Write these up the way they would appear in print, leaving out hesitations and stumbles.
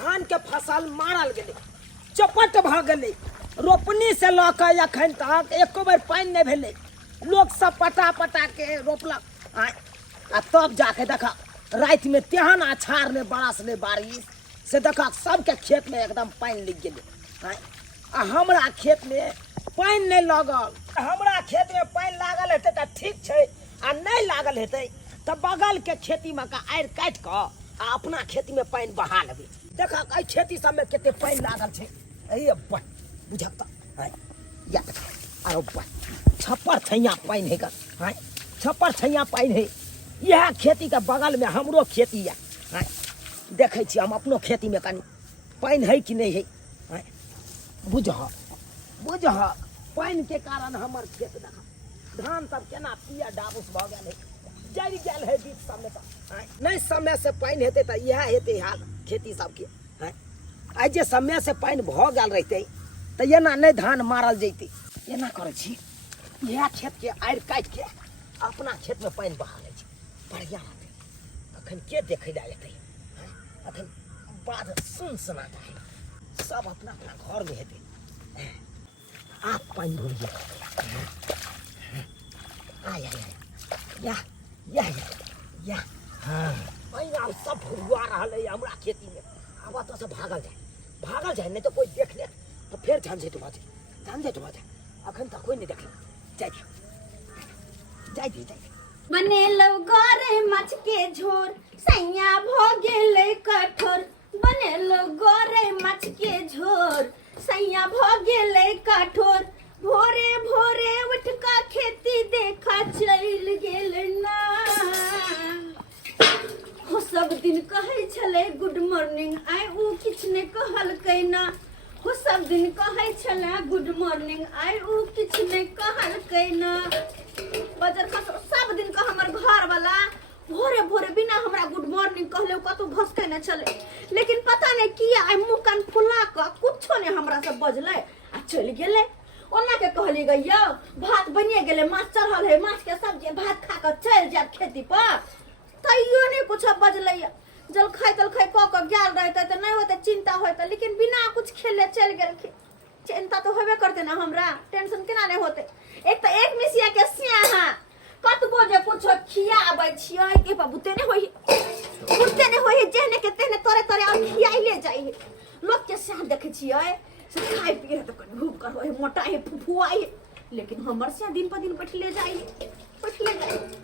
धान के फसल मारल गेलै, चपट भ गेलै। रोपनी से लऽ कऽ अखन तक एको बेर पानि नहि भेलै। लोग सब पटा पटा के रोपलक आ तब जाके देखा राति में तेहन अछाड़ ने बरस ने बारिश से देखा सबके खेत में एकदम पानि लग गेलै। आ हमरा खेत में पानि नहीं लगल। हमरा खेत में पानि लागल हेतै तऽ ठीक छै, आ नहीं लागल हेतै तऽ बगल के खेती में का आड़ि काटि कऽ आ अपना खेती में पानि बहा लेबै। देखा एहि खेती सब में कते पानि लागल छै। ये बड़ बुझक तऽ या आरो बड़ छप्पर छैया पानि है ग, छप्पर छैया पानि है। यह खेती के बगल में हमरो खेती है। देखे छी हम अपनो खेती में कनी पानि है कि नहीं है। बुझह बुझह पानि के कारण हमर खेत देखा धान सब केना पिया डाबूस भ गेल है, जरि गेल है बीच सब में। नहीं समय से पानि हेतै तऽ इएह हेतै हाल खेती सबके। आइ जे समय से पानि भ गेल रहितै तऽ एना नहीं धान मारल जैतै। एना करै छी इएह खेत के आड़ि काटि के अपना खेत में पानि बहा लै छी, बढ़िया रहतै। अखन के देखै लए एतै, अखन बाध सुनसनाटा है, सब अपना अपना घर में हेतै। आप पानि भर गया आय या या या हाँ पानि आब सब भुरवा रहल है हमरा खेती में। आब तो से भागल जाए नहीं तो कोई देख ले तो फिर झंझट भऽ जाए। अखन तक कोई नहीं देखल जाए बनेलो गोरे मछ के झोर सैया भ गेलै कठोर। बनेलो गोरे मछ के झोर सैया भ गेलै कठोर। भोरे भोरे उठ का खेती देखा चल गेल ना। हो सब दिन कहै छलै गुड मॉर्निंग, आइ उ किछ ने कहलकै ना। हो सब दिन कहै छलै गुड मॉर्निंग, आइ उ किछ ने कहलकै ना। बजर सब दिन का हमर घर वाला भोरे भोरे बिना हमरा गुड मॉर्निंग कहले कतौ भसके न चले। लेकिन पता नहीं किया आई मुंह कान फुला क कुछो ने हमरा से बजले आ चल गेले। ओना के कहली गई यौ भात बनिए गेले, माछ चढ़ल है, माछ के सब्जी भात खा के चल जाब खेती पर। तैयो नहीं कुछ बजले। जल खाई क क गेल रहते त नहीं होते चिंता होते, लेकिन बिना कुछ खेले चल गेल। चिंता तो होबे करते ना, हमरा टेंशन केना नहीं होते। एक तो एक मिसिया के सिया कतबो जे कुछो खियाबै छियै के बाबूते ने होई, उठते ने होई, जेहने के तेहने तोरे तोरे आ खियाइले जाइ। लोग के साथ देखे छियै से खाई पिए त कनी भूख कर होई, मोटा है, फुफुआई, लेकिन हमर से दिन पर दिन बैठले जाइ।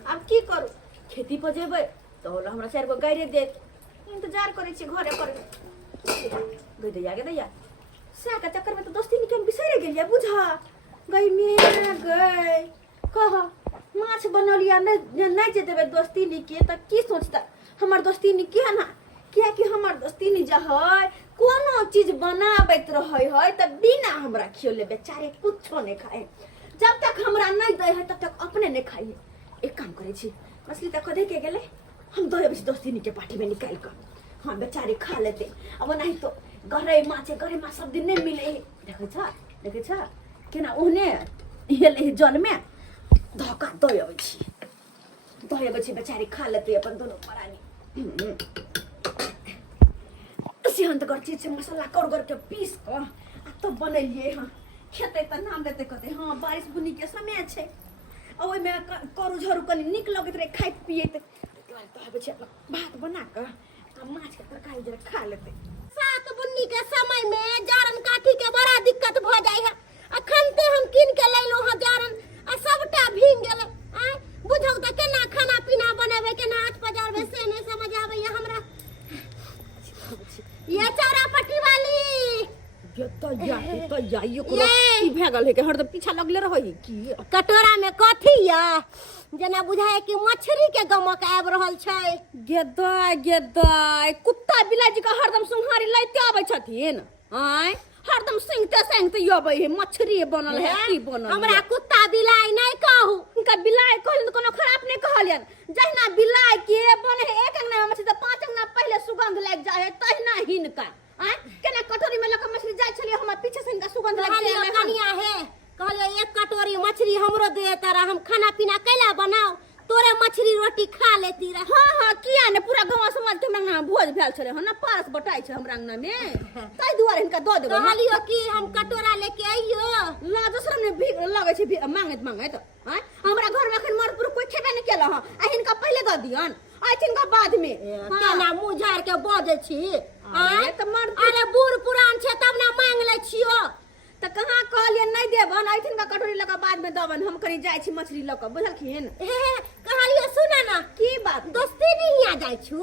अब की करू, खेती पर जेबै तो होला हमरा 4 गो गाड़ी दे, इंतजार करे छी घरे पर। गई दैया से का चक्कर में तो दोस्ती निकल बिसरे गेलिया। बुझा गई में गई कह माछ बनलिया नहीं जे देवे दोस्ती निके त की सोचता हमर दोस्ती निके है ना। क्या कि हमर दोस्ती नि जे है कोनो चीज बनाबैत रहै है त बिना हमरा खियोले बेचारे कुछो नहीं खाए। जब तक हमरा नहीं दे है तब तक अपने नहीं खाई। एक काम करे छी मछली तक दे के गेले, हम दो दोस्ती निके पार्टी में निकाल कर हम बेचारे खा लेते। अब नहीं तो गहरे माछ सब दिन नहीं मिले। देखे छ केना ओहने हेले जल में धक्का दय छी बेचारी खा लेते अपन दोनों परानी। सिहंत कर चीज से मसाला कर के पीस कर तो बनलिए। हाँ खेते त नाम लेते कहते हाँ बारिश बुनी के समय छे, ओइ में करू झरू कनी निक लगत रे खाई पिए त कहबे छै भात बना के माछ के तरकारी जरा खा लेते। सात बुन्नी के समय में जारन काठी के बड़ा दिक्कत भ जाय है। अखन ते हम किन के लैलो ह जारन आ सबटा भींग गेले। आ बुझौ त केना खाना पीना बनावे, केना हाथ पजारवे से नहीं समझ आवे है हमरा। ये चारा पट्टी वाली तो यो की भे गेल है के हरदम पीछा लगले रहै की। कटोरा में कथी या जना बुझाय कि मछली के गमक आब रहल छै। गेदाय कुत्ता बिलाई जी का हरदम सुंघारी लैते आबै छथिन। आय हरदम सिंगते आबै है मछली बनल है की बनल। हमरा कुत्ता बिलाई नहीं कहू, उनका बिलाई कहल तो कोनो खराब नहीं कहलियन। जहिना बिलाई के बने है एक अंगना मछली तो 5 अंगना पहले सुगंध लग जाए है, तहिना हिनका आय केना कटोरी में लक मछली जाय छलिए हमर पीछे से इनका सुगंध लग जाए है। कनिया है कहलियो एक कटोरी मछली हमरो दे तारा, हम खाना पीना कैला बनाओ तोरे मछली रोटी खा लेती रह। हाँ हाँ किया ने पूरा गांव समाज के हमरा भोज भेल छले ह ना पारस बटाई छै हमरा अंगना में तै दुआरे हिनका द देबो कहलियो कि हम कटोरा लेके आइयो लाज शरम ने भीख लगे छै मांगत हैं हमरा घर में अखन मरपुर कोई खेबे नहीं केला ह आ हिनका पहले द दियन आ हिनका बाद में केना मुंह झाड़ के बजे छी। अरे त मर अरे बूढ़ पुरान छै तब ना मांग ले छियो। त कहां कहलिए नहीं देबन आइथिन का कटोरी लगा बाद में दबन हम कनी जाय छी मछली ल के बुझलखिन। कहलियो सुना ना की बात दोस्ती नहीं आ जाय छु।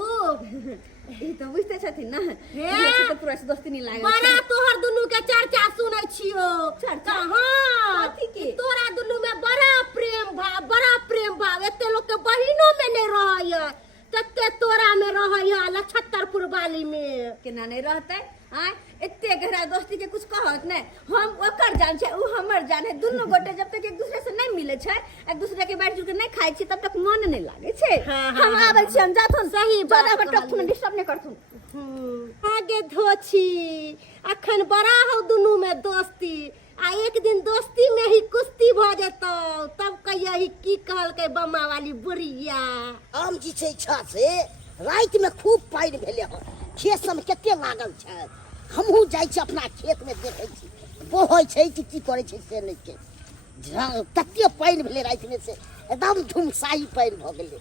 ई तो बुझते छथिन ना ये तो पूरा से दोस्ती नहीं लागे बड़ा तोहर दुनु के चर्चा सुनै छियो। चर्चा हां कथी के तोरा दुनु में बड़ा प्रेम भाव एते लोग के बहिनो में नहीं रहय तते तोरा में रहय लछत्तरपुर वाली में केना नहीं रहते हां एते गहरा दोस्ती के कुछ कहत नहीं हम ओकर जान छै उ हमर जान है दुनु गोटे जब तक एक दूसरे से नहीं मिले छै एक दूसरे के बैठ जुके नहीं खाइ छी तब तक मन नहीं लागे छै। हम आबै छी हम जाथुन सही बात ज्यादा टकथुन डिस्टर्ब नहीं करथुन आगे धोछी अखन बड़ा हो दुनु में दोस्ती आ एक दिन दोस्ती में ही कुश्ती भ जेतो तब कहिए की कहल के बम्मा वाली बुढ़िया। आम जी छै इच्छा से रात में खूब पानि भेले हो खेत सब कते लागल छै हमहू जाय छी अपना खेत में देखे छी बोहै छै कि की करे छै से नहीं के कते पानि भेले रात में से एकदम धुमसाई पानि भ गेले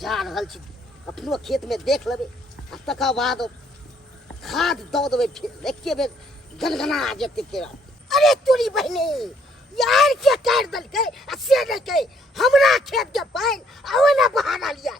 जा रहल छी अपनो खेत में देख लेबे आ तकर बाद खाद दऽ देबै फिर एके बेर गनगना जेते केरा। अरे तोरी बहने यार के काट दलकै आ से नहीं हमरा खेत के पानि आवे ना बहाना लिया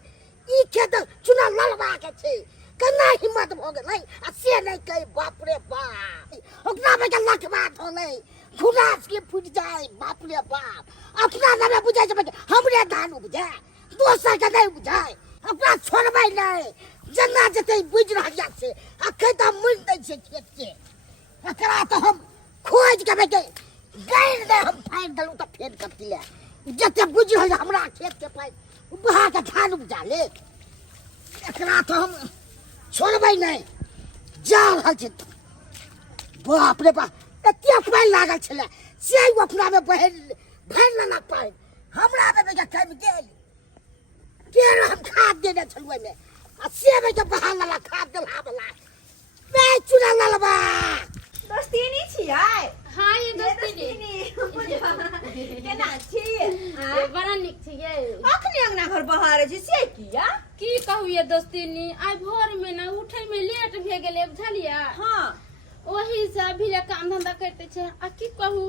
ई खेत चुना ललवा के छै कना हिम्मत भ गेलै आ से नहीं बाप रे बाप ओकरा में के लखवा धोलै खुलास के फुट जाए बाप रे बाप अपना नामे बुझाय छै हमरे धान उपजा दोसर के नहीं बुझाय अपना छोड़बै नहीं जना जते बुझ रहलिया से अखै त मुन दै छै खेत के एकरा तो हम खोज के बेटे गैर दे हम फाइन दलू तो फेर कति ले जते बुझ रहल हमरा खेत के पाइ बहा के धान उपजा ले एकरा तो हम छोड़बै नहीं जा रहल छै बाप रे बाप एते पाइ लागल छले से अपना में भैर लेना पाइ हमरा में बेटा कम गेल केर हम खाद देने छलुए में आ से में के बहा लला खाद देला वाला बे चुना ललबा दोस्ती नहीं छियै। हाँ ये दोस्ती केना छी बड़ा निक छियै अखनी अंगना घर बहारे छी से किया की कहू ये दोस्ती नी आइ भोर में ना उठे में लेट भे गेले बुझलिया हां ओही से अभी ले काम धंधा करते छे आ की कहू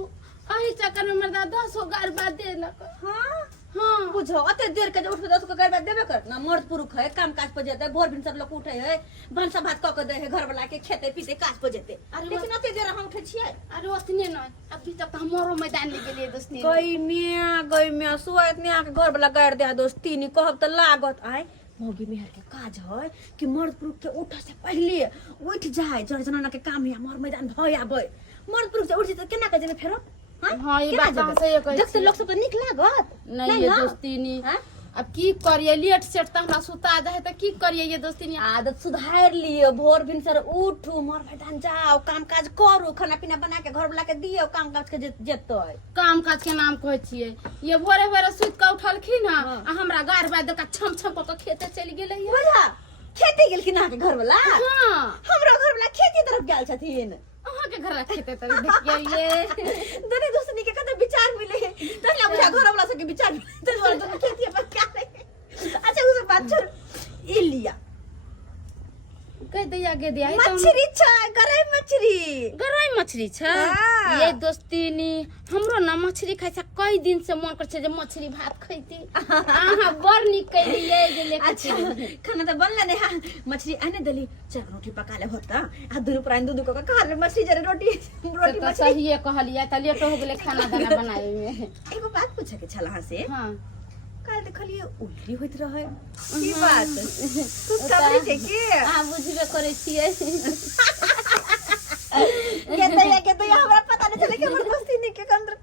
एही चक्कर में मर्दा 10 गार बाद देलक। हां हाँ बुझो अते देर के उठ के 10 गार बाद देबे कर ना मर्द पुरुष है काम काज पर जेते भोर दिन सब लोग उठे है भनसा भात क के दे है घर वाला के खेते पीते काज पर जेते लेकिन अते देर हम उठे छियै। अरे ओतने न अभी तक तो हमरो मैदान ले गेलिए दोस्ती गई मिया सुआ इतने आके घर वाला गाड़ दे दोस्ती नी कहब त लागत आय मोगी मेहर के काज है कि मर्द पुरुष के उठे से पहले उठ जाए जड़ जनाना के काम है मोर मैदान भय आबे मर्द पुरुष से उठ जेते केना के जेबे फेरो हाँ ये बात हम सही कहै छी जब से लोग सब निक लागत नहीं ये दोस्ती नी अब की करिए लेट सेट त हमरा सुता जाए त की करिए ये दोस्ती नी आदत सुधार लियो भोर भिनसर उठू मोर मैदान जाओ काम काज करू खाना पीना बना के घर वाला के दियो काम काज के जेतै काम काज के नाम कहै छियै ये भोरे भोरे सुत के उठलखिन ह आ हमरा गार बाद का छम छम क खेते चली गेलै बुझा खेती गेलखिन अहाँ के घर वाला हां हमरो घर वाला खेती तरफ गेल छथिन अहाँ के घर ला खेते तर देखिए ये दोनों दोस्तनी के कते विचार मिले तहला बुझा घर वाला सब के विचार मिले तो दोनों खेती पर क्या अच्छा उस बात छोड़ ई लिया कह दिया गे दिया मछली छै गरई मछली छ हाँ। ये दोस्ती नी हमरो ना मछली खाइ छ कई दिन से मन कर छै जे मछली भात खैती आहा बड़ निक कैलिए जे लेके अच्छा खाना तो बनला ने हां मछली आने दली चार रोटी पका ले होता आ दूर प्राण दूध को खा ले मछली जरे रोटी तो मछली सही कहलिए त लेट हो गेले खाना दाना बनावे में एगो बात पूछे के छला से हां काल देखलिए उल्टी होइत रहे की बात तू खबरी छै की हां बुझबे करे छियै के तो हमरा पता नहीं चले कि हमर दोस्ती नहीं के अंदर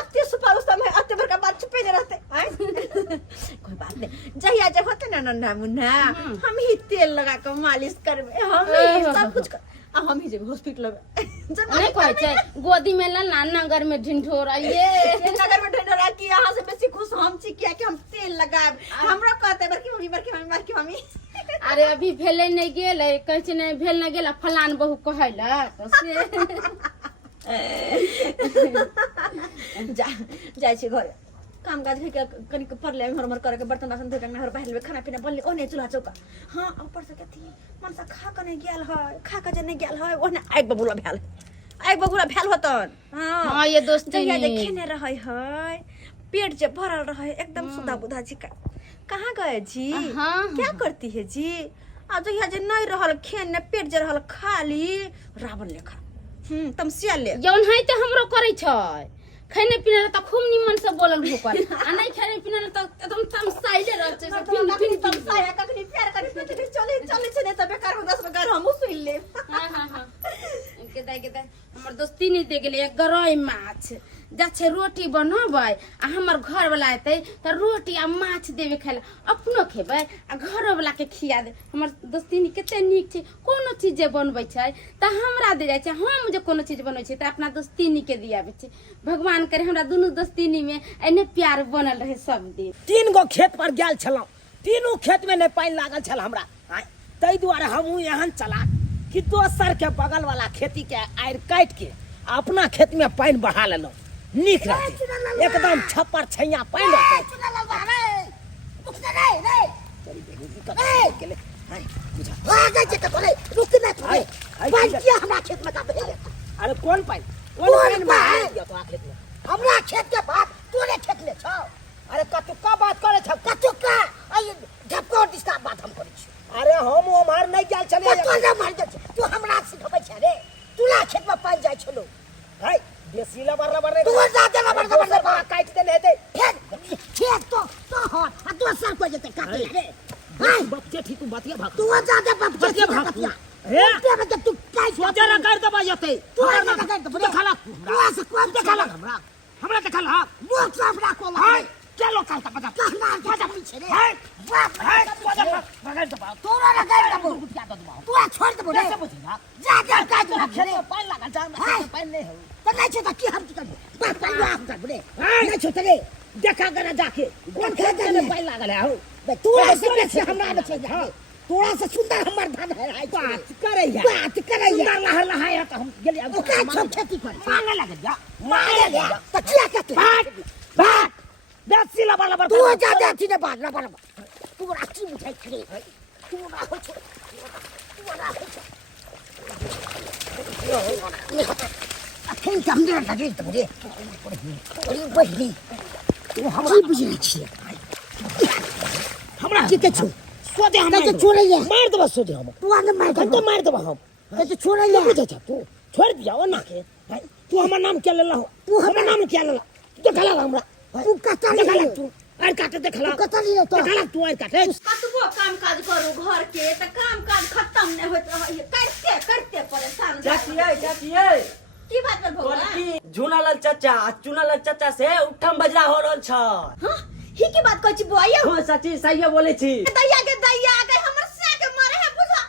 अत्ते सुपाव समय अत्ते भरका बात छुपे नहीं रहते आय कोई बात नहीं जहिया जब होते ना नन्ना मुन्ना हम ही तेल लगा के मालिश करबे हम ही सब कुछ कर हम ही जे हॉस्पिटल में नहीं कहै छै गोदी में लला नगर में ढिंढोरा ये नगर में ढंढोरा की यहाँ से बेसी खुश हम छी किया कि हम तेल लगाब हमरा कहते बड़की मम्मी अरे अभी भेले नहीं गेल कहै छै नहीं भेल नहीं गेल फलान बहू कहैला तो से जाय छी घर काम काज के कनी पड़ले हमर करे के बर्तन बासन धोके नहर पहले खाना पीना बनले ओने चूल्हा चौका हां ऊपर से कथी मनसा खा के नहीं गेल है खा के जे नहीं गेल है ओने आग बबुला भेल आग बबुला भेल होतन हां ये दोस्त जहिया देखे ने रहे है पेट जे भरल रहे एकदम सुधा बुधा जी का कहाँ गए जी क्या करती है जी आ जहिया जे नहीं रहल खेन ने पेट जे रहल खाली रावण लेखा तमसिया ले जौन है त हमरो करे छै खाने पीने त खूब निमन से बोलल भूकल आ नहीं खाने पीने त एकदम तमसाइले रह छै फिन फिन तमसाया कखनी प्यार करे चले चले छै त बेकार में 10 बेकार हमहु सुन ले हां के दाई हमर दोस्ती नहीं दे गेले एक गरई माछ जा छै रोटी बनबै आ हमर घर वाला एतै त रोटी आ माछ देबे खाइला अपनो खेबै आ घरो वाला के खिया दे हमर दोस्ती नहीं कते नीक छै कोनो चीज जे बनबै छै त हमरा दे जाय छै हम जे कोनो चीज बनबै छै त अपना दोस्ती नहीं के दियाबे छै भगवान करे हमरा दुनू दोस्ती में एने प्यार बनल रहे सब दिन 3 गो खेत पर गेल छलौ तीनों खेत में नहीं पानी लागल छल हमरा तै दुआरे हमहू यहाँ चला कि दोसर के बगल वाला खेती के आड़ काट के अपना खेत में पानी बढ़ा लेलो नीक रहते एकदम छप्पर छैया पानी रहते अरे कौन पानी हमरा खेत के बात तोरे खेत में छौ अरे कतुका बात करे छ कतुका झपको डिस्का बात हम करै छी अरे हम हमार नहीं गेल छले तू ना मार दे तू हमरा सिखबै छ रे तूला खेत में पानी जाय छलो है बेसी लबर रे तू जाते लबर काट दे हेते फेर खेत तो हो आ दोसर को जते काटे रे हां बच्चे ठीक बतिया भाग तू जाते बच्चे भाग हे ते तू काई सोचे ना कर दबा जते तू ना कर दबा देखला तू से कोन देखला हमरा देखला मुख साफ राखो है चलो चल का पता कहना पता पीछे रे है बाप है भगन दबा तोरा ना कर दबो तू छोड़ दबो रे कैसे बुझिना जा जा का तू खेत में पानी लगा जा पानी नहीं हो तो नहीं छे की हम की कर बाप पानी आप कर रे नहीं छे रे देखा कर जाके कौन खेत में पानी लगा है हो तू से से हमरा में छे हां तोरा से सुंदर हमर धान है बात करे सुंदर लहर लहाया तो हम गेली अब का छोड़ खेती कर मांगे लगे जा मारे ले तो क्या कहते बात बेसी लबर तू जा दे ने बात लबर तू राखी बुझाई खरे तू ना हो छो तू ना हो छो अखन समझे लगे तो रे अरे बहिनी तू हमरा बुझी छी हमरा की के छो सोदे हम तो छोड़ ले मार दबा सोदे हम तू आगे मार दबा हम तो छोड़ ले बुझे छ तू छोड़ दिया ना के तू हमर नाम क्या लेला हो तू हमर नाम क्या लेला देखला हमरा तू कता देखला ले तू और काटे देखला कता ले तो देखला तू और काटे कतबो काम काज करू घर के त काम काज खत्म नहीं होत रहे करते परेशान चाचिए की बात कर भौला की झूनालाल चाचा से उठम बजरा हो रहल छ हां ही की बात कहै छी बुआइया हो चाची सही बोले छी दैया के हमर से के मारे है बुझा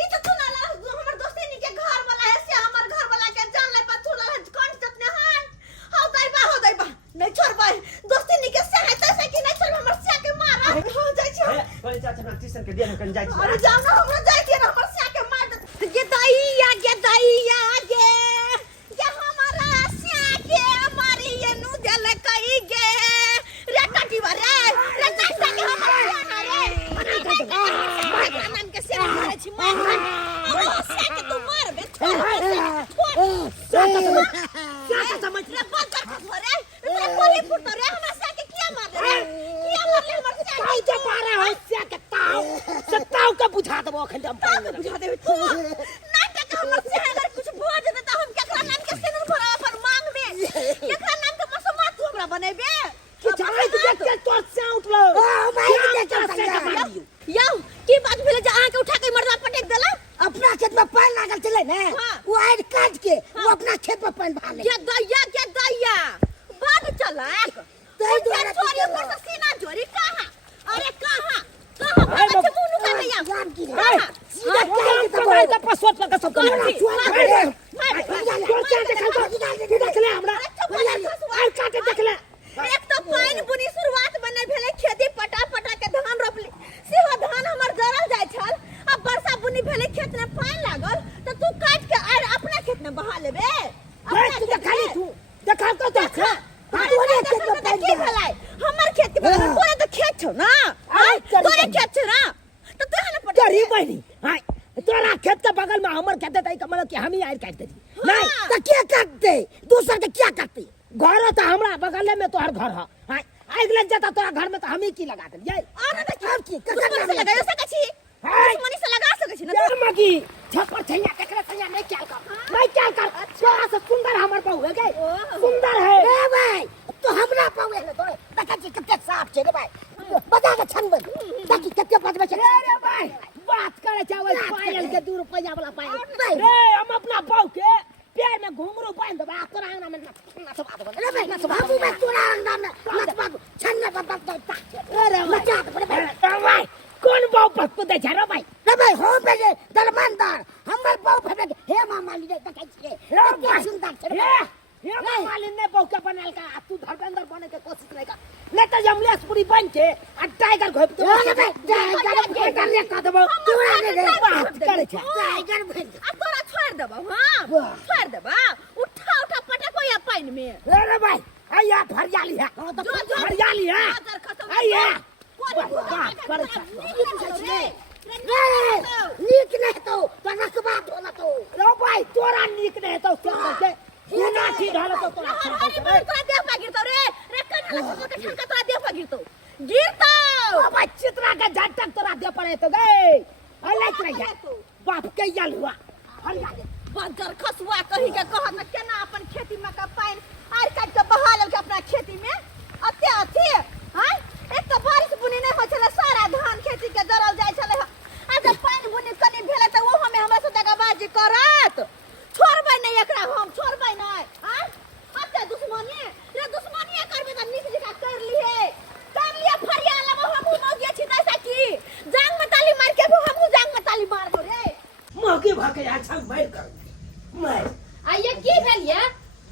ई तो सुनाला हमर दोस्ती नी के घर वाला है से हमर घर वाला के जान ले पछुला है कौन जतने हन हो दैबा नहीं छोड़बा दोस्ती नी के से है तसे कि नहीं छोड़ हमर से के मारा हो जाय छी बोले चाचा ना ट्यूशन के दिन कन जाय छी अरे जाओ ना हमरा जाय के हमर से के मार दे ये दैया गे ये हमारा से के मारी ये नु जल कई गे रे कटिवा रे काटा के हमर से रे नाम के से मारे छी मार से के तू मार बे क्या समझ ले बात कर रे रे कोली फुट रे हमरा से के किया मार रे हमर से ताऊ जे मारे हो से के ताऊ का बुझा दबो अखन हम पानी बुझा देबे तू ना के हमर से अगर कुछ भोज दे त हम केकरा नाम के से भरा पर मांग में केकरा नाम के मसमा तू हमरा बनेबे कि चलाई देख के तोर से उठलो यौ की बात भेले जे अहाँ के उठा के मर्दा पटक देला अपना खेत में पानी लागल चले ना वो आड़ काट के वो अपना खेत में पानी बहा ले के दैया बाद चला तो छोरी पर से सीना जोरी कहां अरे कहां बच्चे मुंह का दैया हाय सीधा वो क्या हम के पगार का पासवर्ड लगा सब कौन सी? एक तो पानी बुनी शुरुआत बने भेले खेती पटा पटा के धान रोपली सेहो धान हमर जरल जाय छल अब वर्षा बुनी भेले खेत में पानी लागल तो तू काट के आर अपना खेत में बहा लेबे हमर खेत के बगल में तोरे तो खेत छौ ना तोरे खेत छौ ना तो तू हने पटा गरीब बहनी हां तोरा खेत के बगल में हमर खेत है मतलब कि हम ही आर काट देती नहीं तो क्या करते दूसरा के क्या करते घर तो हमरा बगल में तोहर घर है हां आग लग जाता तोरा घर में तो हम ही की लगा दे जाए और ना और की दुश्मन से लगा सकै छी दुश्मनी से लगा सकै छी ना यार मगी छपर छैया केकरा छैया नहीं क्या कर नहीं क्या कर तोरा से सुंदर हमर बहू है गए सुंदर है ए भाई तो हमरा पावे ले तोरे देखा छी कते साफ छे रे भाई बता के छन बन ताकि कते बजबे छे रे भाई बात करे चावल पायल के 2 रुपया वाला पायल रे हम अपना बहू के पैर में घुंघरू बांध देबा तोरा अंगना में नच बात बन रे भाई बाबू मैं तोरा अंडा में मत बाबू छन में बाबा तो अरे मचा दे भाई कौन बहू पक्को दे जा रे भाई रे भाई हो बेटे दरमानदार हमर बहु फेबे हे मामा ली देखै छिए रे सुंदर छे रे ये मालिन ने बहू के बनल का तू धर्मेंद्र बने के कोशिश नहीं कर नहीं तो जमलेशपुरी बन के आ टाइगर घोप तो रे भाई टाइगर ने का देबो तोरा रे बात करे छै टाइगर भाई आ तोरा छोड़ देबो हां छोड़ देबा उठा उठा पटको या पानी में रे भाई आया फरियाली है फरियाली है आया करे छै नीक नहीं तो रखबा धोला तो रो भाई तोरा नीक नहीं तो क्या के ना ठीक हाल तो तोरा तोरा देह पर गिरतो रे कन्हला से के ठनका तोरा देह पर गिरतो ओ भाई चित्रा का झटक तोरा दे पड़े तो गए अलग रह बाप के याल हुआ फरियाली बंदर खसुआ कही के कहत न केना अपन खेती में का पानी आर काट के बहा लेल के अपना खेती में अते अथी हां एक तो बारिश बुनी नहीं हो छले सारा धान खेती के जरल जाय छले आ जब पानी बुनी कनी भेले त वो हमें हमरा से दगाबाजी करत छोड़बै नहीं एकरा हम छोड़बै नहीं हां अते दुश्मनी रे दुश्मनी करबे त नीक जका कर लिए फरियाला में हम मौगिया छी तैसा की जांग में ताली मार के हम जांग में ताली मार दो रे मौके भागे अच्छा मार कर मैं आ ये की भेल ये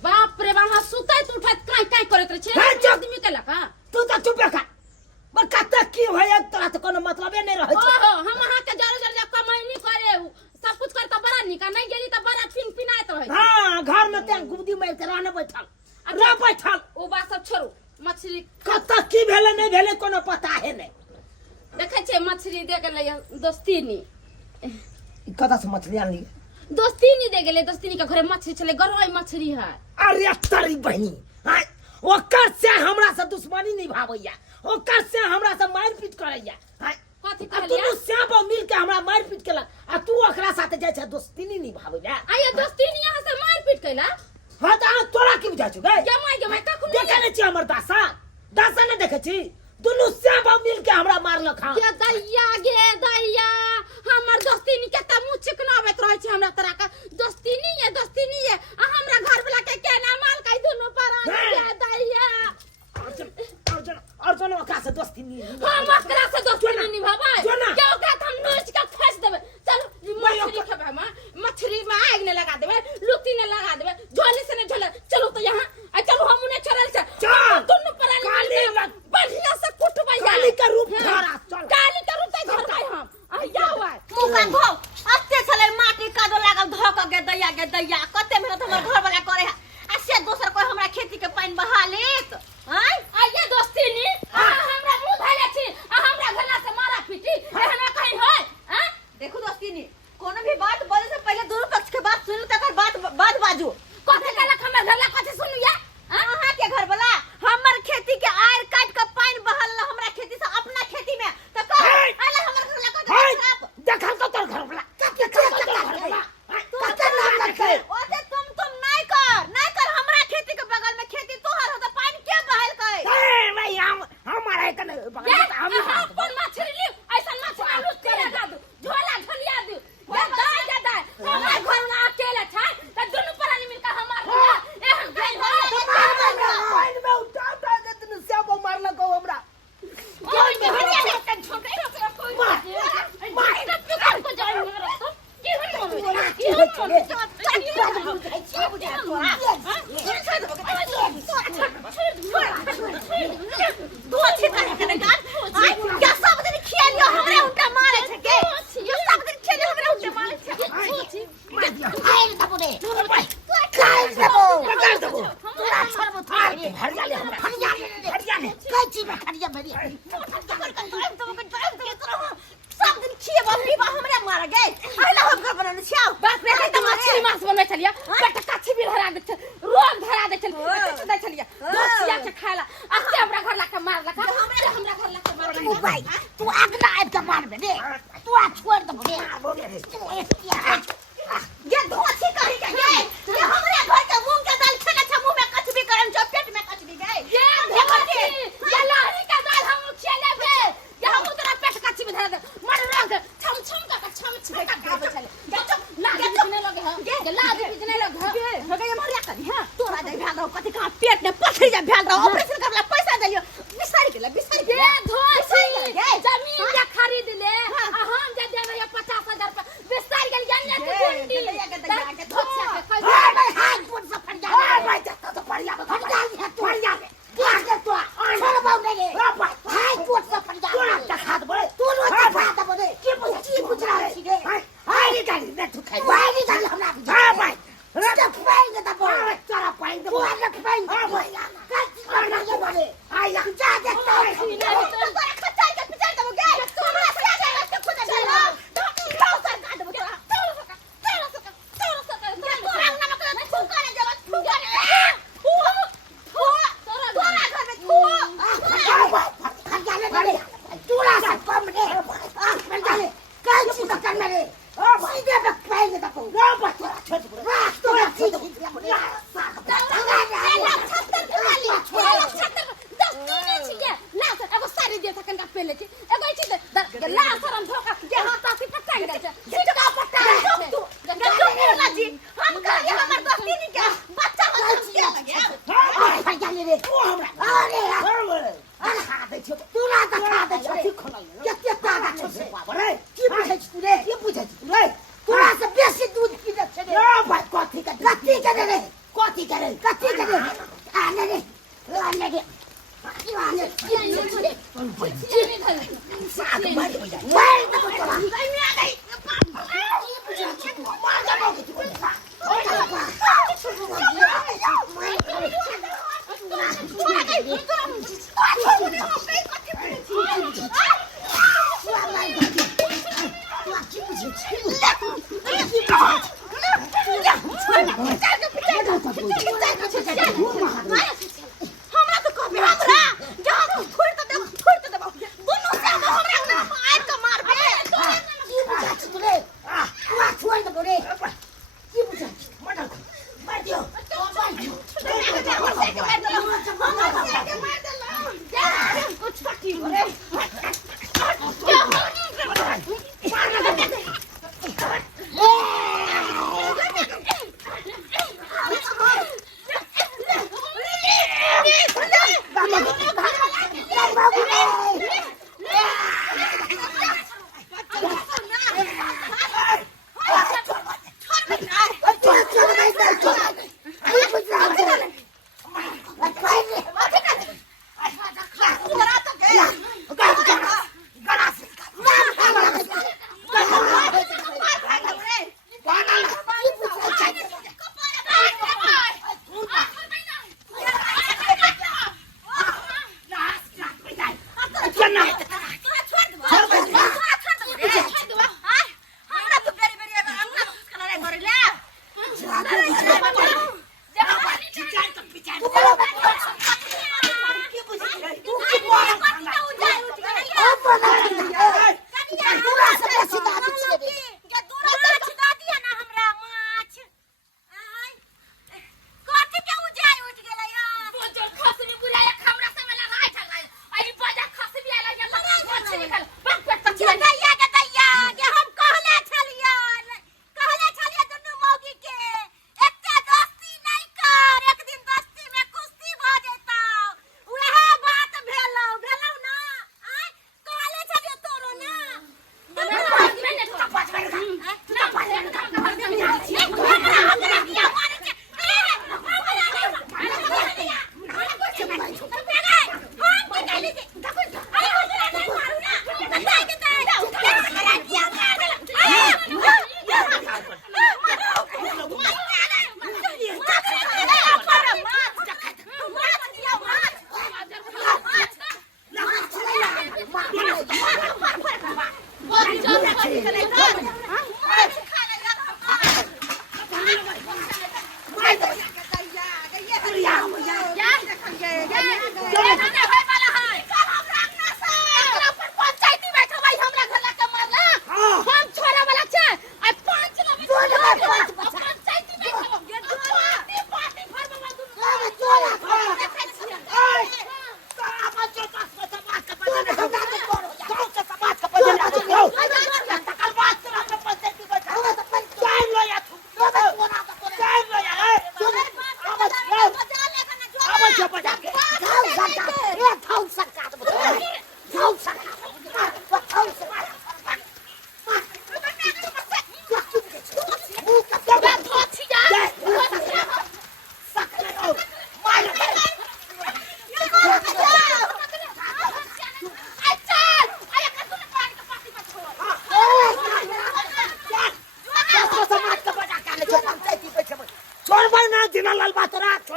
बाप रे वहां सुतैत उठैत काई काई करत रहे हाँ, छे चुप। आदमी के लका तू तो चुप रखा पर कत्ता की होय तोरा तो कोनो मतलबे नहीं रहे छै ओहो हम अहाँ के जर जर कमाई करे सब कुछ करे त बड़ा निका नहीं गेली त बड़ा फिन फिनाइत रहे हां घर में ते गुदी मार के रहने बैठल रे बैठल ओ बात सब छोड़ू मछली कत्ता की भेले नहीं भेले कोनो पता है नहीं देखे छे मछली दे गेले दोस्तीनी कदा से मछली आन ली दोस्तीनी दे गेले दोस्तीनी के घरे मछली छले गरई मछली है अरे तारी बहनी हां ओकर से हमरा से दुश्मनी निभावैया ओकर से हमरा से मारपीट करैया हां कथि तू कहलिया श्याम मिल के हमरा मारपीट केलक आ तू ओकरा साथे जाय छै दोस्तीनी निभावैया आये दोस्तीनी यहाँ से मारपीट कैला हां त तोरा की बुझा छु गए गमाई कखनो देखे नहीं छी हमर दासा दासा नहीं देखे छी दुनु श्याम मिल के हमरा मारलक हां के दैया हमर दोस्तीनी के त मुंह चिकनाबैत रहे छै हमरा तरह का दोस्तीनी ये आ हमरा घर वाला के केना माल कई दुनु पर के दैया अर्जुन ओकरा से दोस्तीनी हम ओकरा से दोस्तीनी निभाबै जोना। के ओकरा हम नोच के फंस देबै चल मछली खेबै हम मछली में आग ने लगा देबै लुती ने लगा देबै झोली से ने झोले चलो तो यहाँ आ चलो हम ने छोड़ल से चल। दुनु पर काली लग- बढ़िया से कुटबै काली का रूप धरा चल काली का रूप धरबै हम आ जाओ मुका धो अते छले माटी कादो लागल धक के दैया कते मेहनत हमर घर वाला करे है आ से दोसर कोई हमरा खेती के पानी बहा लेत हैं आ ये दोस्तीनी हमरा मुंह धैले छी आ हमरा घरला से मारा पीटी एहना कहीं होय हैं देखो दोस्तीनी कोनो भी बात बोले से पहले दोनों पक्ष के बात सुन तकर बात बाजू कथि कहलक हमर घरला कथि सुनिया अहाँ के घर वाला हमर खेती के आयर काट के पानी बहल हमरा खेती से अपना खेती में त कह हे! अले हमर घर वाला कह हाय खराब देखल तो तोर घर वाला कते नाम रखे ओते तुम नहीं कर हमरा खेती के बगल में खेती तोहर हो त पानी के बहल कई ए भाई हमारा कने हम अपन मछली ली ऐसा मछली लूट के लगा दू झोला झोलिया दू ये दाई हमरा घर में अकेले छै त दुनु पर मिल मार गे अहला हम घर बनने छियाओ बाप रे त मछली मांस बनबै छलिया पेट काछी भी धरा दे रोग धरा दे दे छलिया दोसिया के खाला अते हमरा घर लाके मार लका हमरा घर लाके मार तू भाई तू अगला आब के मार दे तू आ छोड़ दे बोले ये धोती कहि के ये हमरे घर के मूंग के दाल खाना छ मुंह में कच भी करन छ पेट में कच भी गए ये देखो ये लहरी का दाल हम खेले बे ये हम तोरा पेट काछी भी धरा दे मर रोग छम छम का छम छिके का खाबे छले लागे बिजने लगे हां ये लागे बिजने लगे हो गए मरिया करी हां तोरा दे भेल रहो कथि का पेट में पथरी जा भेल रहो ऑपरेशन करला पैसा दइयो बिसारी के ये धोसी जमीन जा खरीद ले आ हम जा देबे 50,000 रुपया बिसार गेल जन्नत गुंडी के धोसिया के हां भाई हाथ पुट से फट जा हां भाई जत्ता तो बढ़िया फट जा बढ़िया क्या तो छोड़ बाऊ नहीं हां भाई हाथ पुट से फट जा तू हाथ बोले तू रो हाथ बोले की पूछ रहा है हां नहीं जानी मैं तू खाई भाई नहीं जानी हमरा हां भाई रटा पाएंगे तो बोल तेरा पाएंगे वो अलग पाएंगे हां भाई कच्ची करना ये बोले आई लग जा देखता है तोरा खच्चा के पिछड़ दबो गे तोरा से जा के खुद चलो तो सर काट दबो तोरा नमक थू करे जब थू करे तोरा घर में थू फट जाने वाले तूरा सब कम दे फट जाने काय चीज करना रे ओ भाई दे पाएंगे तो रो बस तोरा चीज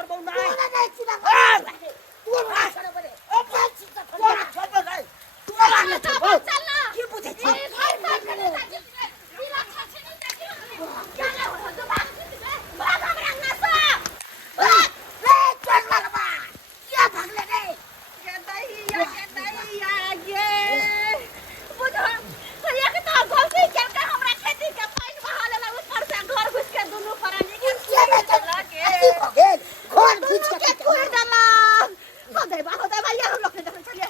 तोहर बहु ना तू नहीं चुना तू ना करे बड़े ओ बात चीज का छोड़ दे तू ना चल ना की पूछे छी घर साफ करने जाके बिना छाछे नहीं जाके क्या ना हो तो बात हमरा ना सा रे चल ललबा क्या भागले रे ये दैया ये बुझो भैया के तो गलती कर के हमरा खेती के पानी बहा लेला ऊपर से घर घुस के दोनों प्राणी के क्या चला के ऐसी हो गए खोल खींच के छोड़ डाला हो दे भैया हम लोग के देखो चलिए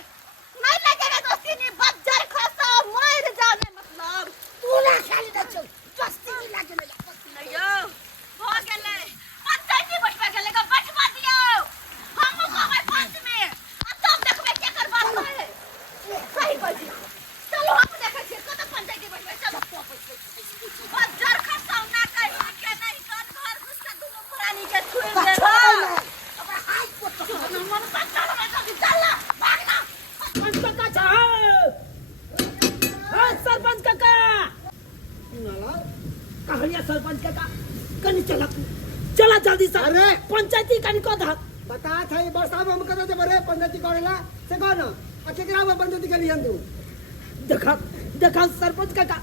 नहीं लगेगा दोस्ती नहीं बज्जर खसा मर जाने मतलब तू ना खाली न चल दोस्ती की लागे ना नहीं हो गेले पंचायती बैठवा गेले का बैठवा दियो हम को भाई पंच में अब तब देखबे क्या करबा है सही बात चलो हम देखे छियै कत पंचायती बैठवा चलो बज्जर खसा ना कहीं के नहीं कर घर घुस के दोनों प्राणी के छुए दे अब हाथ को तो मन पकड़ में जल्दी चल भागना सरपंच काका हाँ सरपंच काका कहानिया सरपंच काका कनी चला जल्दी से अरे! पंचायती कनी को धा बता था ये बरसात में हम कहते थे बरे पंचायती करेला से कौन आ केकरा में पंचायती करी हम तू देखा सरपंच काका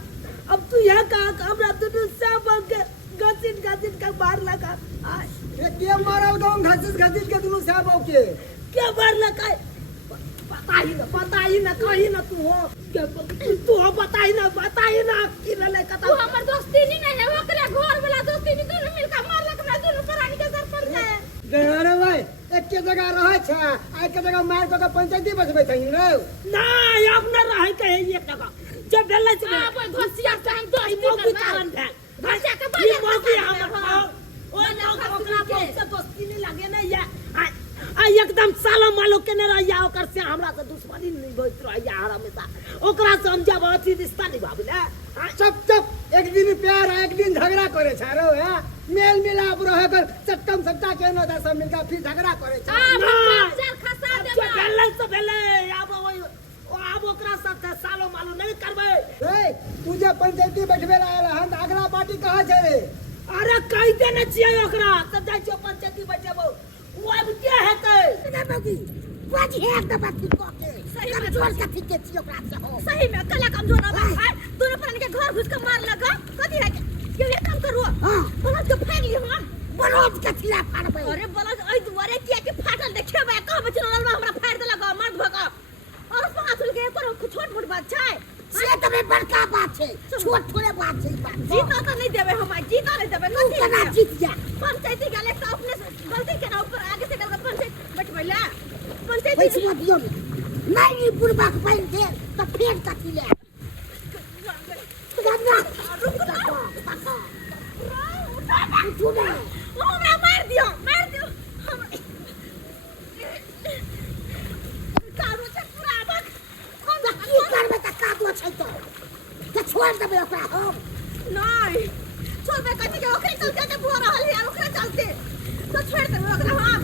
अब तू यहाँ का हमरा दोनों सब के गसिन का मार लगा ये के मारल गांव घसीट के दुनु से आबो के क्या मार लगा पता ही ना कहीं ना तू हो तू हो बता ही ना कि न ले तू कता हमर दोस्ती नहीं है ओकरे घर वाला दोस्ती नहीं दोनों मिलकर मारलक ना दोनों प्राणी के सर पर है अरे भाई एक के जगह रहे छ आ के जगह मार के पंचायती बसबे थी रे ना अब न रहे कहे एक जगह जब बेला से आ कोई घोसिया टाइम दोस्ती मौकी करना कारण है भाषा के ये बजा मौकी हमर ओए ओकरा बहुत से दोस्ती नहीं लगे ना या आ एकदम सालो मालो के न रहिया ओकर से हमरा से दुश्मनी नहीं होइत रहिया हमेशा ओकरा से हम जब अथी रिश्ता निभाबले चुप एक दिन प्यार एक दिन झगड़ा करे छ रो है मेल मिलाप रहे कर चट्टम सट्टा के न सब मिलकर फिर झगड़ा करे छ बच्चा खसा देबा बेला से बेले अब ओकरा साथ सालो मालो नहीं करबे रे तू जे पंचायती बैठबे रहल हन अगला पार्टी कहां छै रे अरे कहि देने छियै ओकरा तब जाय छियै पंचायती बैठेबो वो अब क्या हेतै ना बगी बाजी है एक दफा ठीक के सही कम में जोर का ठीक के छियो ओकरा से हो सही में कला कमजोर ना है दोनों प्राणी के घर घुस के मार लगा कथी है ये काम करू हां बोला तो फेंक लियो हां बरोज के खिला फाड़बे अरे बोला ओइ दुआरे किया के फाटल देखेबे कहबे चलो हमरा फाड़ देलक मर्द भगा और पाछल के पर छोट मोट बात छै से तबे बड़का बात है छोट थोड़े बात है बात जीता तो नहीं देबे हम जीता नहीं देबे तू केना जीत जा पंचायती गले तो अपने गलती के ना ऊपर आगे से गल पंचायत बैठबैला पंचायती पैसा दियो नहीं बुढ़बा के पाइन दे तो फेर कथी ले गन्ना रुक जा उठो ना हमरा मार दियो कारो से पूरा बक कौन की करबे त काटो छै तो छोड़ देबे ओकरा हम नहीं छोड़बे कथी के ओकरे चलते के बुआ रहल है ओकरे चलते तो छोड़ देबे ओकरा हां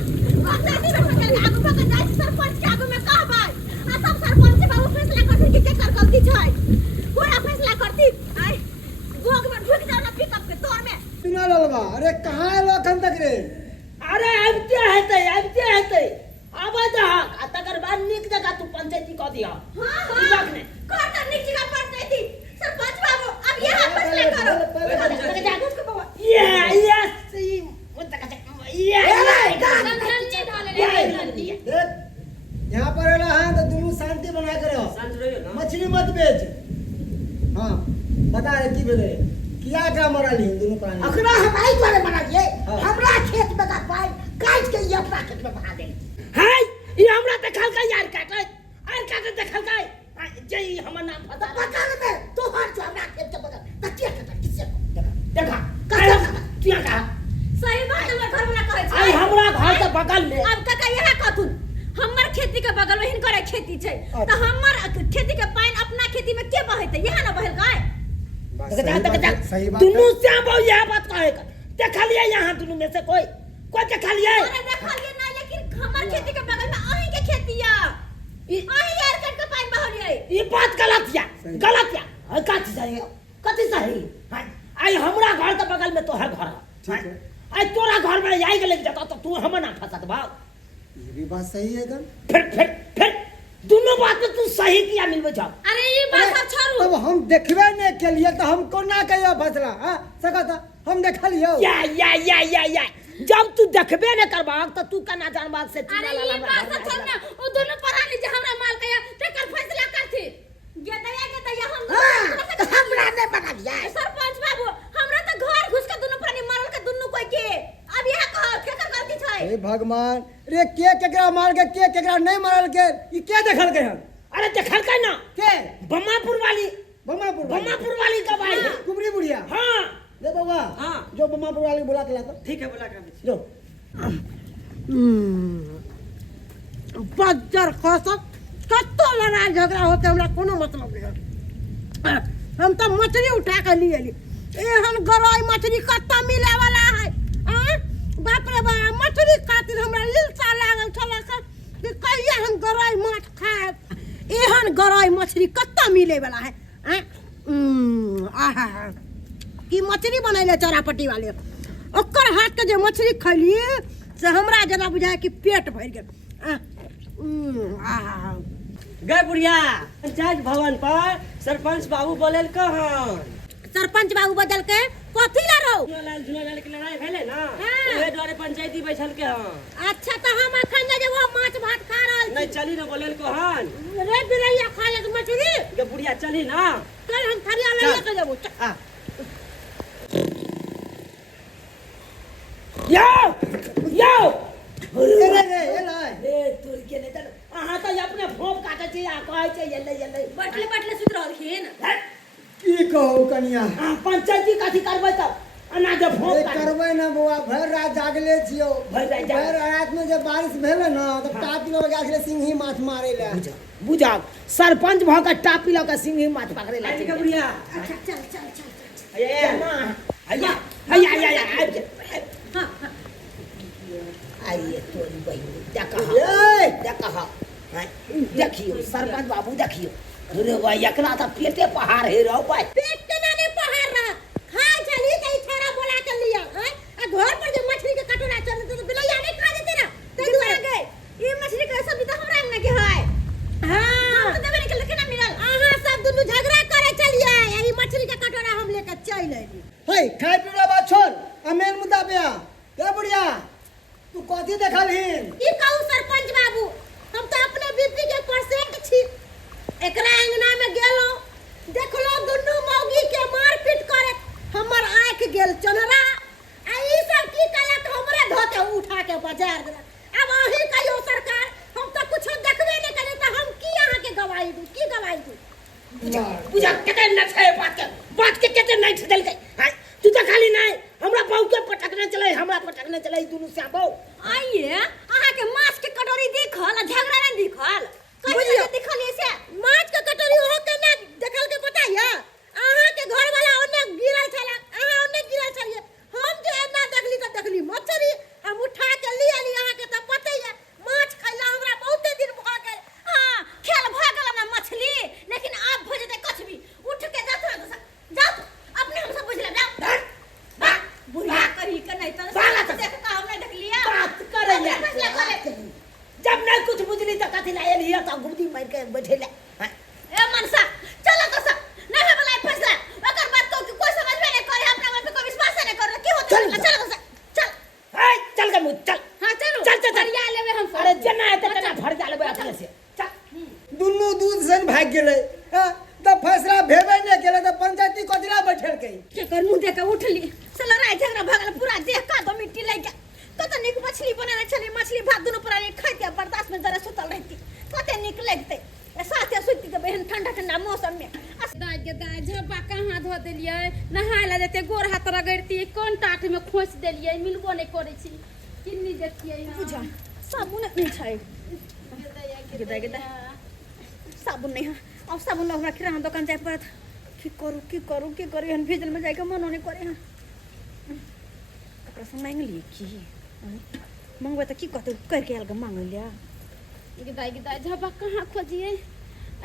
पंचायती बैठ के आगू भग जाय सरपंच के आगू में कहबै आ सब सरपंच बाबू फैसला करथि कि केकर गलती छै पूरा फैसला करथि आई भोग में ढुक जाओ ना पिकअप के तोर में बिना ललबा अरे कहां है लोखन तक रे अरे अब क्या हेतै आबा जा आ तकर बाद निक जगह तू पंचायती क दिया हां कर त नीचे का पंचायती सरपंच बाबू अब यहां फैसला करो ये यहाँ पर एला है तो दोनों शांति बना के रहो शांत रहियो ना मछली मत बेच हाँ बता रे की भेले किया क्या मरल ही दोनों प्राणी अखरा हमारी द्वारे बना दिए हाँ। हमरा खेत में का पाई काट के ये अपना खेत में बहा दे है ये हमरा देखल का यार काटे देखल का जई हमर नाम तो पता पता नहीं तो हर जो हमरा खेत के बगल तकिया के किसे देखा क्या कहा सही बात है घर वाला कहै छै आई हमरा घर के बगल में अब तक यह कहथुन हमर खेती के बगल में हिनकर खेती छै तो हमर खेती के पानी अपना खेती में के बहैते यह ना बहल गाय सही बात दुनू श्याम बाबू यह बात कहे देखलिए यहाँ दुनू में से कोई देखलिए अरे देखलिए ना लेकिन हमर खेती के बगल में अहीं के खेती या अहीं यार कट के पानी बहलिए ये बात गलत या कथी सही हां आई हमरा घर के बगल में तो है घर ठीक है आज तोरा घर में आई के लग जाता तो तू हम ना फंसत भाव। ये भी बात सही है एकदम। फिर दोनों बात में तू सही किया मिलवे जाओ। अरे ये बात अब छोड़ू। अब हम देखबे नहीं के लिए तो हमको ना कहियो फसला हां सकता हम देख लियो। या जब तू देखबे न करबाग तो तू कना जानबाग से अरे ये बात सब छोड़ ना, वो दोनों परानी जे हमरा माल के तेकर फैसला करथि। गेतया हम हमरा ने बना लिया सरपंच बाबू हमरा तो घर घुस के दोनों प्राणी मारल के दुनु कोई के अब यह कह केकर गलती छै? हे भगवान रे के केकरा मार के केकरा नहीं मारल के ई के देखल के हम? अरे देखल का ना के बम्मापुर वाली का भाई कुबरी बुढ़िया। हां ले बाबा हाँ। जो बम्मापुर वाली बुला के ला तो ठीक है बुला कर जो बजर खसत कत्तो लड़ाई झगड़ा होते हमरा कोनो मतलब नहीं। हम तो मछली उठा के लिए ली एहन गरई मछली कत्ता मिले वाला है बाप रे बाप मछली खातिर हमरा लिलसा लागल छला कि कहिया हम गरई माछ खाएब एहन गरई मछली कत्ता मिले वाला है आहा की मछली बनैले चौरापट्टी वाले ओकर हाथ के जे मछली खैली से हमरा जना बुझाय कि पेट भर गेल गए बुढ़िया पंचायत भवन पर सरपंच बाबू बोलेल कहन सरपंच बाबू बदल के कथी ला रहो? झुलालाल के लड़ाई भेले ना हाँ। ओहे द्वारे पंचायती बैठल के हन। अच्छा तो हम अखन जे वो माछ भात खा रहल नहीं चली ना बोलेल कहन रे बिरैया खा ले मछली गे बुढ़िया चली ना कल हम थरिया ले के जाबो। आ यो रे रे लाई ए तोर के ने त अहाँ त अपने भोप काटे छी आ कहै छै येले बटले सुत रहलखिन। की कहू कनिया पंचायती कथी करबै त अना जे भोप ए काटे करबै ना बुआ भर रात जागले छियो भर रात जागले। भर रात में जब बारिश भेले ना तो टाटी लोग गेल सिंही माछ मारे ले बुझाओ सरपंच भ के टापी ल के सिंही माछ पकड़े ला गे बुढ़िया अच्छा चल ये हैया आबि जा आइए तोरी बहिनी देखा देखियो सरपंच बाबू देखियो रे भाई एकरा त पेटे पहाड़ हे रहो भाई पेट के नाने पहाड़ रहा खाए चली के छोरा बोला के लिया हैं आ घर पर जो मछली के कटोरा चल तो बिलैया नहीं खा देते ना ते दुआरा गए ई मछली के सब्जी तो हमरा अंगना के है। हां हम तो देबे निकल के ना मिलल। आहा सब दुनु झगड़ा करे चलिए यही मछली के कटोरा हम लेके चल आइली। हे खाए पीने बात छोड़ आ मेन मुद्दा पे आ ए बुढ़िया तू कथी देखल हिन? ई कहू सरपंच बाबू हम तो अपने बीपी के परसेंट छी एकरा अंगना में गेलो देखलो दुनु मौगी के मारपीट करे हमर आंख गेल चनरा आ ई सब की कलक हमरे धोके उठा के बाजार दे। अब अही कहियो सरकार हम तो कुछ देखबे नहीं करे तो हम की अहाँ के गवाही दू की गवाही दू? बुझा केते न छै बात के केते नहीं छदल गई हां तू त खाली नहीं हमरा बाऊ के पटकने चले हमरा पटकने चले दुनु से बाऊ आइए अहाँ के माछ के कटोरी देखल आ झगड़ा नहीं देखल बुझियो। कहियो देखल ऐसे माछ के कटोरी हो के ना देखल के पता है अहाँ के घर वाला ओने गिरल छला अहाँ ओने गिरल छलिए हम जे ना देखली मछली हम उठा के लिया अहाँ के त पते है माछ खैला हमरा बहुते दिन भ गेल। हां खेल भ गेल ना मछली लेकिन अब भ जते कछबी उठ के जाओ अपने हम सब बुझ ले जाओ बुढ़िया करी के नहीं त देख का हमने देख लिया बात करे ले फैसला करे। जब नहीं कुछ बुझली त कथी लायल हिया त गुमती मार के बैठे ले ए मनसा चलो तो सब नहीं है भला फैसला अगर बात को कोई समझ में नहीं करे अपने मन पे कोई विश्वास नहीं करे की होता है चलो तो चल ए चल के मुझ चल हां चलो चल फरिया लेवे हम अरे जना है त जना भर जा लेबे अपने से चल दुनु दूध सन भाग गेले त फैसला भेबे नहीं केले त पंचायती कचरा बैठल के के कर मुंह देके उठली से लड़ाई झगड़ा भगल पूरा देह का दो मिट्टी लग गया कत निक मछली बनाने चली मछली भात दोनों पुराने खाते बर्दाश्त में जरा सुतल रहती कते निक लगते साथे सुती के बहन ठंडा ठंडा मौसम में दाई के दाई झब्बा कहाँ धो देलियै नहाय ला देते गोर हाथ रगड़ती कोन टाट में खोस देलियै मिलबो नहीं करे छी किन्नी देखियै बुझा साबुन नहीं छै के साबुन नहीं है अब साबुन ला हमरा किराना दुकान जाय पड़त की करू हम भेजल में जाके मन नहीं करे हां कपड़ा से मांग ली की मंगवा त की कहते करके अलग मांग लिया के दाई झब्बा कहाँ खोजिए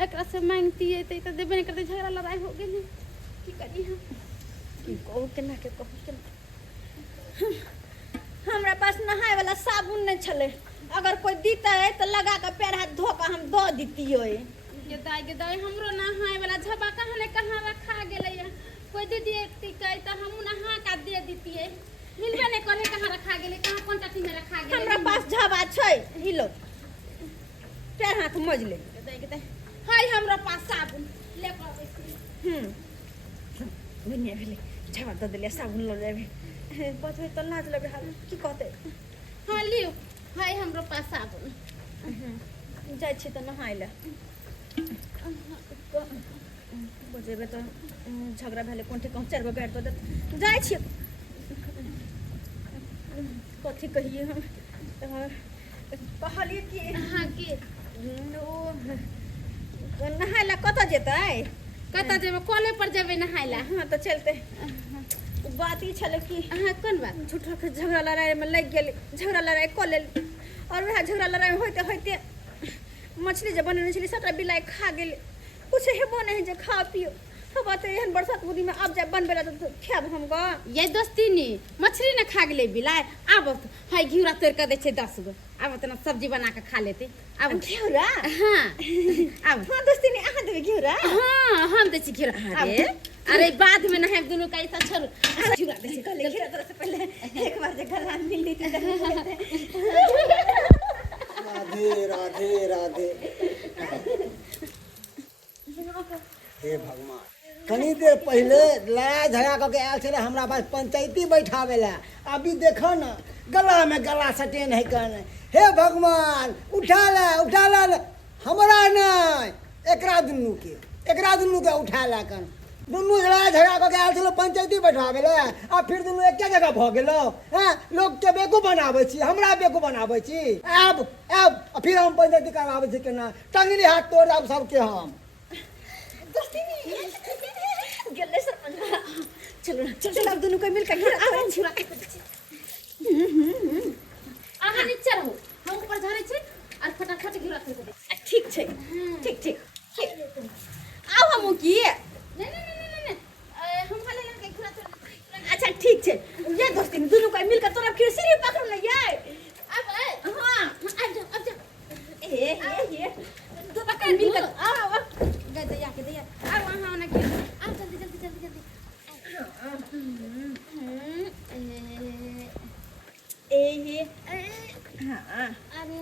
एकरा से मांगती है त देबे नहीं करते झगड़ा लड़ाई हो गेल की करी हम की कहू केना के कहू केना हमरा पास नहाए वाला साबुन नहीं छले। अगर कोई दीता है तो लगा के पैर हाथ धो के हम दो दीतियो। ये दाई हमरो नहाए वाला झबा कहाँ रखा गेलै है। कोई दे दिए कहे तो हम नहा का दे दीतिए। मिलबे नहीं करे कहाँ रखा गेलै, कहाँ कोन टाटी में रखा गेलै। हमरा पास झबा छै, हिलो पैर हाथ मज ले। दाई हाय हमरा पास साबुन ले के आबै छी। दुनिया भेले झबा दे देले साबुन ल लेबे। बचबे तो लाज लेबे हाल की कहते। हां लियो हाय हमरो पास साबुन। जाय छी तो नहाय ले। बजेबे तो झगड़ा भेले कोन ठे कहूं 4 गो गाड़ तो दे जाय छी। कथी कहिए हम कहलिए कि हां के नहायला कत जेतै। कत जेबे कॉले पर जेबे नहायला। हाँ तो चलते। बात ई छले कि हां कोन बात। झूठा के झगड़ा लड़ाई में लग गेली, झगड़ा लड़ाई कर लेली और वह झगड़ा लड़ाई होते होते मछली जब बने छली सबटा बिलाई खा गेली। कुछ हेबो नहीं जे खा पियो। सब बात एहन बरसात बुदी में अब जब बनबेला तो खाब हम ग। ये दोस्तीनी मछली न खा गेले बिलाय। अब हाय घिउरा तोड़ के दे छे 10 गो। अब तना सब्जी बना के खा लेते। अब घेउरा हां अब हाँ दोस्तीनी आहा देबे घेउरा। हां हम दे छी घिउरा। अरे बाद में नहे दोनों का ऐसा छोड़ घिउरा दे छी। कल घेउरा तरह से पहले एक बार जे गला मिल ली थी। राधे राधे राधे। हे भगवान, कनी देर पहले लड़ाई झगड़ा करके आयल छे हमरा पास पंचायती बैठावे ला। अभी देखो ना गला में गला सटे नहीं करने। हे भगवान उठा ला हमरा नहीं एकरा दुन्नू के उठा ला कर। दुन्नू लड़ाई झगड़ा करके आयल छे पंचायती बैठावे ला। अब फिर दुन्नू एक जगह भ गेलो। हैं लोग के बेकूफ बनावे छी, हमरा बेकूफ बनावे छी। अब फिर हम पंचायती करावे छी केना। टंगली हाथ तोड़ अब सबके हम। गेले सरपंच चलो ना चलो अब दोनों को मिल के घेरा करें छुरा। आहा नीचे रहो हम ऊपर झरे छी और फटाफट घिउरा तोड़ दे। ठीक छै ठीक आओ हम की नहीं हम खाली लड़के घिउरा तोड़। अच्छा ठीक छै ये दोस्ती दोनों को मिल के तोरा फिर सिरी पकड़ ले ये। अब हां अब जा ए दो पकड़ मिल के आओ गदैया अब वहां ना घिउरा अब जल्दी ए हां अरे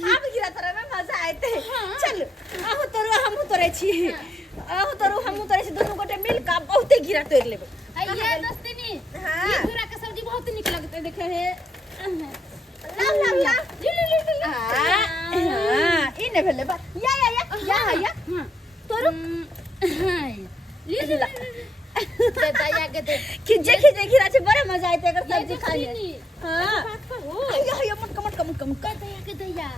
अब गिरा तोरा में मजा आते। चल आहु तोरो हमहु तोरे छी हमहु तोरे छी दोनों गोटे मिल के बहुते गिरा तोड़ लेबे। ये दोस्तीनी हाँ। ये घिउरा के सब्जी बहुत निक लगते देखे है। ला हां इने भेले बा या तोरो ले दया के दे खिजे गिरा छे बड़ा मजा आते अगर सब्जी खा ले। हां या मत कम दया के दया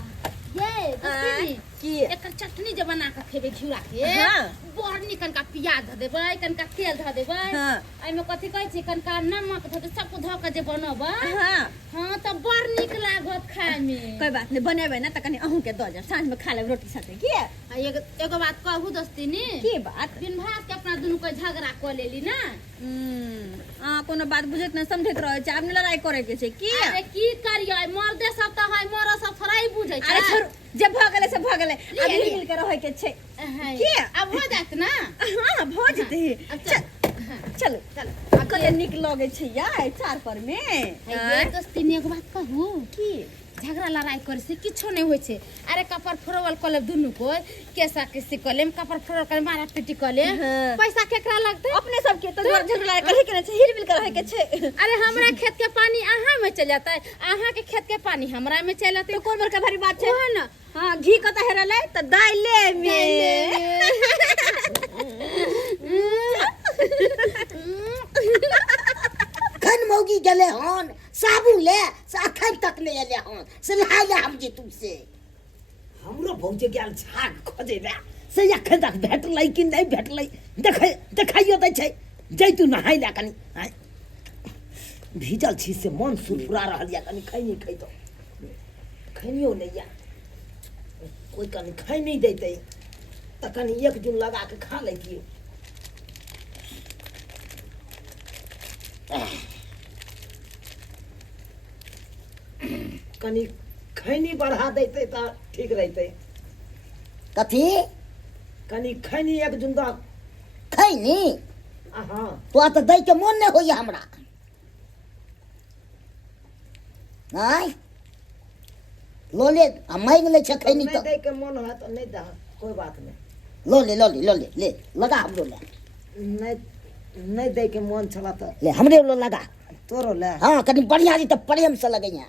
ये दोस्तीनी की एकर चटनी जे बना के खेबे घिउरा के। हाँ। बड़ निकन का प्याज ध देबै कनका तेल ध देबै। हाँ। एमे कथि कहै छै कनका नमक ध दे सब ध के जे बनबै। हां हां त बड़ निक लागत खाए में। कोई बात नहीं बनेबे ना त कनी अहू के द जा सांझ में खा ले रोटी साथे की। एगो बात कहू दोस्तीनी की बात दिन भात के अपना दुनू को झगड़ा क लेली ना। कोनो बात बुझत न समझत रहे छै आब न लड़ाई करे के छै की। अरे की करियै मर्दे सब त है मरो सब थोड़ा ही बुझै छै। अरे छोड़ जे भ गेले से भ गेले अब लिए। मिल के रहे के छै की अब हो जात ना। हां भ जते चल आ कते निक लगे छै यार चार पर में। ये दोस्तीनी एगो बात कहू की झगड़ा लड़ाई करे से किछो नहीं होय छै। अरे कपर फोरवल कले दुनू को केसा किसी कले कपर फोरवल कले मारा पिटी कले हाँ। पैसा केकरा लगते अपने सब के तो झगड़ा करे के छै हिल मिल के रहे के छै। अरे हमरा खेत के पानी अहाँ में चल जाता है, अहाँ के खेत के पानी हमरा में चल जाता है। तो कौन बड़का भारी बात छै। है ना हां घी कत हेरले त दाइले में खन मौगी गेले हन साबुन ले अखन तक ले एले हन से नहाय ले हम जे तुमसे। हमरो भौजे गेल झाग खोजे बे से अखन तक भेटलै कि नहीं भेटलै देखाइयो दै छै। जैतू नहाय ले कनी भीजल छी से मन सुरफुरा रहल या कनी खैनी खैतो खैनियो नहीं या कोई कनी खाई नहीं देते त कनी एक जून लगा के खा लेतिए। कनी खैनी बढ़ा देते तो ठीक रहते। कथी कनी खैनी एक जुंदा। खैनी हाँ तो तो दै के मन नहीं होइए हमरा। आय लो ले मांग ले छ खैनी नहीं तो दे के मन है तो नहीं दे, कोई बात नहीं। लो ले लगा हमरो ले। नहीं नहीं दे के मन छला तो ले हमरे लो लगा। तोरो ले। हाँ कनी बढ़िया जी तो प्रेम से लगैया।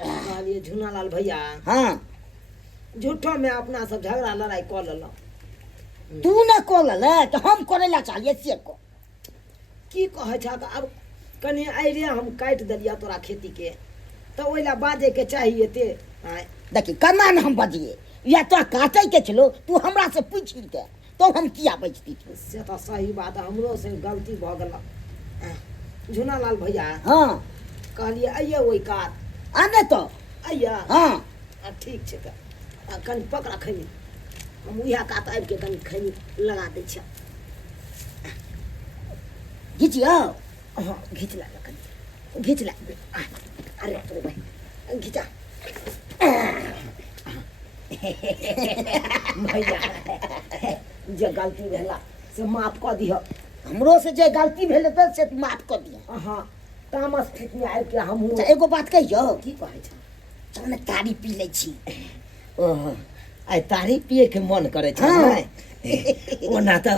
कहलिए झूनालाल भैया हाँ झूठो में अपना सब झगड़ा लड़ाई कर लेलो। तू न कोल ले तो हम करे ला चाहिए से को। की कहे छ अब कनी आइरे हम काट दलिया तोरा खेती के तो ओइला बाजे के चाहिए ते। आय देखी कना न हम बजिए या तो काटे के चलो तू हमरा से पूछ के तो हम किया बजती थी। से तो सही बात है, हमरो से गलती भ गेल। झूनालाल भैया हाँ कहलिए आइए ओइ कात आने तो आइया। हाँ ठीक छै त कनी पकड़ा खैनी हम उहे कात आबि के कनी खैनी लगा दै छ। घिचियो हाँ घीच ला कनी घीच ला। अरे तोरे भाई घीचा। भैया जे गलती भेला से माफ कऽ दिह। हमरो से जे गलती भेले तो से माफ कर दिया। हाँ तामस खेत में आबि के हमहूँ अच्छा एगो बात कहियो की कहै छ। चल न तारी पी ले छी। ओह आइ तारी पिए के मन करे छ हाँ। नै ओना त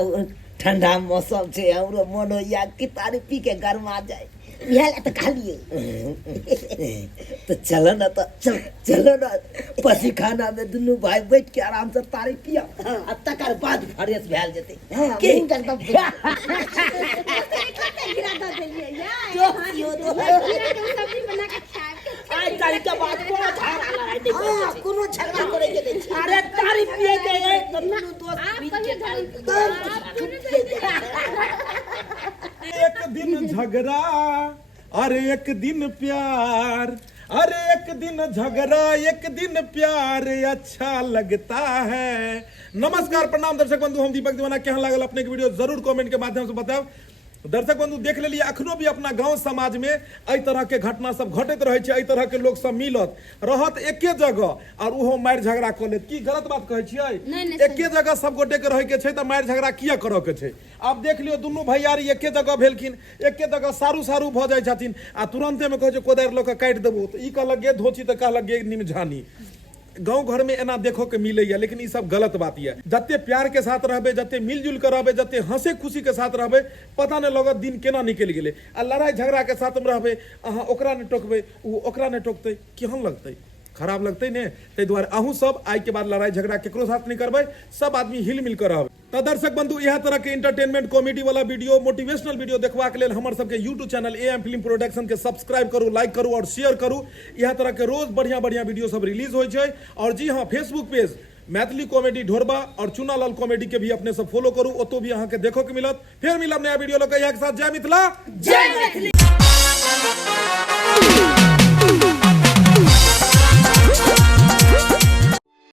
ठंडा मौसम छै हमरो मन होइया कि तारी पी के गरमा जाए। इहे ला तो कहलिए तो चलो ना तो चलो ना पसी खाना में दुनू भाई बैठ के आराम से तारी पिया आ तकर बाद फ्रेश भेल जेते। हाँ के मुंह एकदम गिरा दऽ देलियै यार। जो पियो तो गिरा के सब्जी बना के खाएब। आइ तारी के बाद कोनो झगड़ा लड़ाई नहीं हाँ करते। कोनो झगड़ा करे के नहीं छी। अरे तारी पिए के एक दुनू दोस्त आप मिल कहिए के तारी एक दिन झगड़ा अरे एक दिन प्यार, अरे एक दिन झगड़ा एक दिन प्यार अच्छा लगता है। नमस्कार प्रणाम दर्शक बंधु, हम दीपक दीवाना। केहन लागल अपने के वीडियो जरूर कमेंट के माध्यम से बताएब। दर्शक बंधु देख लेलिए अखनो भी अपना गांव समाज में एहि तरह के घटना सब घटैत रहे छै। एहि तरह के लोग सब मिलत रहत एके जगह और उहो मारि झगड़ा क लेत। की गलत बात कहै छियै? एके जगह सब गोटे के रहे के छै त मारि झगड़ा किया करऽ के छै? आब देख लियो दुनू भैयारी एके जगह भेलखिन, एके जगह सारू सारू भ जाइ छथिन आ तुरंते में कहै छै कोदारि लऽ के काटि देबो त ई कहलक गे धोची त कहलक गे निमझानी। गांव घर में एना देखो के मिले या, लेकिन ये सब गलत बात है। जते प्यार के साथ रहबे, जते मिलजुल कर रहबे, जते हंसे खुशी के साथ रहबे, पता नहीं लगत दिन केना निकल गेले। आ लड़ाई झगड़ा के साथ में रहबे, अहाँ ओकरा ने टोकबे, उ ओकरा ने टोकते, केहन लगते? खराब लगते ने। ताहि दुआरे अहूँ सब आई के बाद लड़ाई झगड़ा केकरो साथ नहीं करबे, सब आदमी हिल मिल कर रहबे। तो दर्शक बंधु यह तरह के इंटरटेनमेंट कॉमेडी वाला वीडियो, मोटिवेशनल वीडियो देखवा के लेल हमर सबके YouTube channel am film production के सब्सक्राइब करू, लाइक करू और शेयर करू। यह तरह के रोज बढ़िया बढ़िया वीडियो सब रिलीज हो छै। और जी हाँ, फेसबुक पेज मैथिली कॉमेडी ढोरबा और चुनालाल कॉमेडी के भी अपने सब फॉलो करू, ओतो भी अहाँ के देखो के मिलत। फिर मिलब नया वीडियो लग के साथ। जय मिथिला, जय मैथिली।